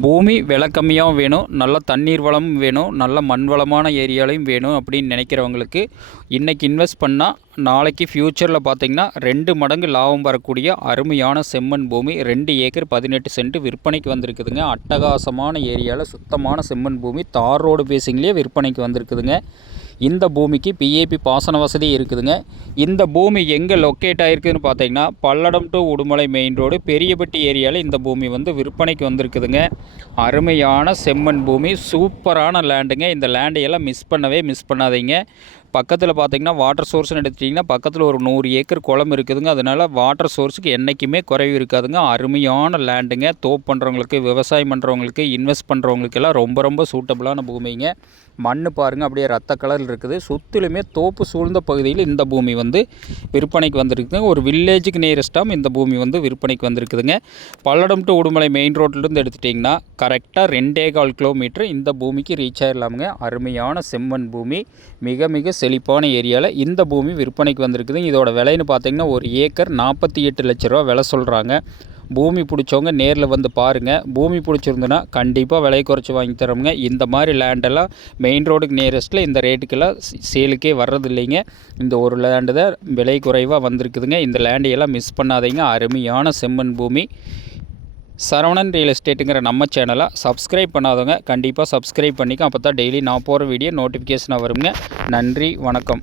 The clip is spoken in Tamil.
பூமி விலை கம்மியாகவும் வேணும் நல்ல தண்ணீர் வளமும் வேணும் நல்ல மண் வளமான ஏரியாலையும் வேணும் அப்படின்னு நினைக்கிறவங்களுக்கு இன்றைக்கி இன்வெஸ்ட் பண்ணால் நாளைக்கு ஃப்யூச்சரில் பார்த்திங்கன்னா ரெண்டு மடங்கு லாபம் வரக்கூடிய அருமையான செம்மண் பூமி ரெண்டு ஏக்கர் பதினெட்டு சென்ட் விற்பனைக்கு வந்திருக்குதுங்க. அட்டகாசமான ஏரியாவில் சுத்தமான செம்மண் பூமி தார் ரோடு பேசிங்லேயே விற்பனைக்கு வந்திருக்குதுங்க. இந்த பூமிக்கு பிஏபி பாசன வசதி இருக்குதுங்க. இந்த பூமி எங்கே லொக்கேட் ஆகிருக்குதுன்னு பார்த்தீங்கன்னா Palladam to Udumalai main road Periyapatti ஏரியாவில் இந்த பூமி வந்து விற்பனைக்கு வந்திருக்குதுங்க. அருமையான செம்மண் பூமி சூப்பரான லேண்டுங்க இந்த லேண்டையெல்லாம் மிஸ் பண்ணவே மிஸ் பண்ணாதீங்க. பக்கத்தில் பார்த்தீங்கன்னா வாட்டர் சோர்ஸ்னு எடுத்துட்டிங்கன்னா பக்கத்தில் ஒரு நூறு ஏக்கர் குளம் இருக்குதுங்க. அதனால் வாட்டர் சோர்ஸுக்கு என்றைக்குமே குறைவு இருக்காதுங்க. அருமையான லேண்டுங்க தோப்பு பண்ணுறவங்களுக்கு விவசாயம் பண்ணுறவங்களுக்கு இன்வெஸ்ட் பண்ணுறவங்களுக்கெல்லாம் ரொம்ப ரொம்ப சூட்டபுளான பூமிங்க. மண் பாருங்கள் அப்படியே ரத்த கலரில் இருக்குது. சுற்றிலுமே தோப்பு சூழ்ந்த பகுதியில் இந்த பூமி வந்து விற்பனைக்கு வந்திருக்குதுங்க. ஒரு வில்லேஜுக்கு நியரஸ்ட்டாக இந்த பூமி வந்து விற்பனைக்கு வந்திருக்குதுங்க. பல்லடம் டு உடுமலை மெயின் ரோட்லேருந்து எடுத்துட்டிங்கன்னா கரெக்டாக ரெண்டே கால் கிலோமீட்டர் இந்த பூமிக்கு ரீச் ஆகிடலாமுங்க அருமையான செம்மண் பூமி. மிக மிக செழிப்பான ஏரியாவில் இந்த பூமி விற்பனைக்கு வந்திருக்குது. இதோட விலைன்னு பார்த்தீங்கன்னா ஒரு ஏக்கர் நாற்பத்தி எட்டு லட்ச ரூபா விலை சொல்கிறாங்க பூமி பிடிச்சவங்க நேரில் வந்து பாருங்கள் பூமி பிடிச்சிருந்துன்னா கண்டிப்பாக விலை குறைச்சி வாங்கி தரோங்க இந்த மாதிரி லேண்டெல்லாம் மெயின் ரோடுக்கு நியரஸ்ட்டில் இந்த ரேட்டுக்கெல்லாம் சேலுக்கே வர்றது இல்லைங்க இந்த ஒரு லேண்டு தான் விலை குறைவாக வந்திருக்குதுங்க. இந்த லேண்டையெல்லாம் மிஸ் பண்ணாதீங்க. அருமையான செம்மண் பூமி. சரவணன் ரியல் எஸ்டேட்டுங்கிற நம்ம சேனலை சப்ஸ்கிரைப் பண்ணாதவங்க கண்டிப்பாக சப்ஸ்கிரைப் பண்ணிக்க. அப்போ தான் டெய்லி நான் போகிற வீடியோ நோட்டிஃபிகேஷனாக வருங்க. நன்றி வணக்கம்.